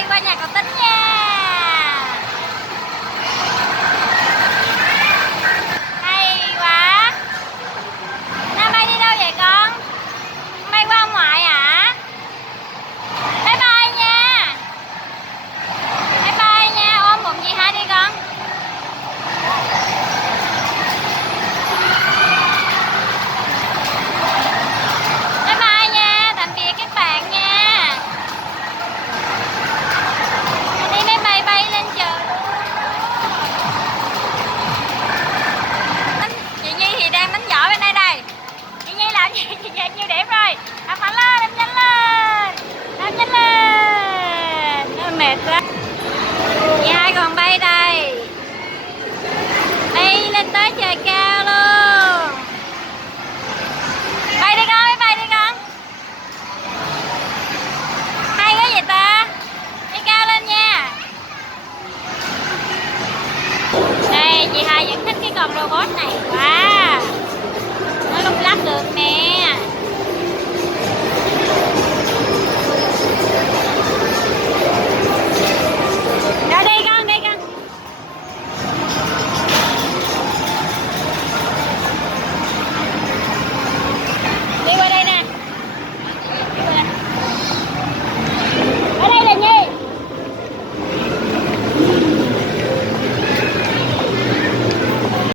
bay qua nhà cậu Tính nha. Hay quá. Nam bay đi đâu vậy con? Bay qua ông ngoại hả? Bye bye nha. Bye bye nha. Ôm bụng chị Hai đi con. Bye bye nha. Tạm biệt các bạn nha. Đi máy bay bay lên trời. Chị Nhi thì đang đánh giỏi bên đây đây. Chị Nhi làm gì? Chị về nhiêu điểm rồi? Làm mạnh lên, làm nhanh lên. Làm nhanh lên. Nó mệt quá. Chị Hai còn bay đây. Bay lên tới trời cao luôn. Bay đi con, bay đi con. Hay quá vậy ta. Bay cao lên nha. Đây, chị Hai vẫn thích cái con robot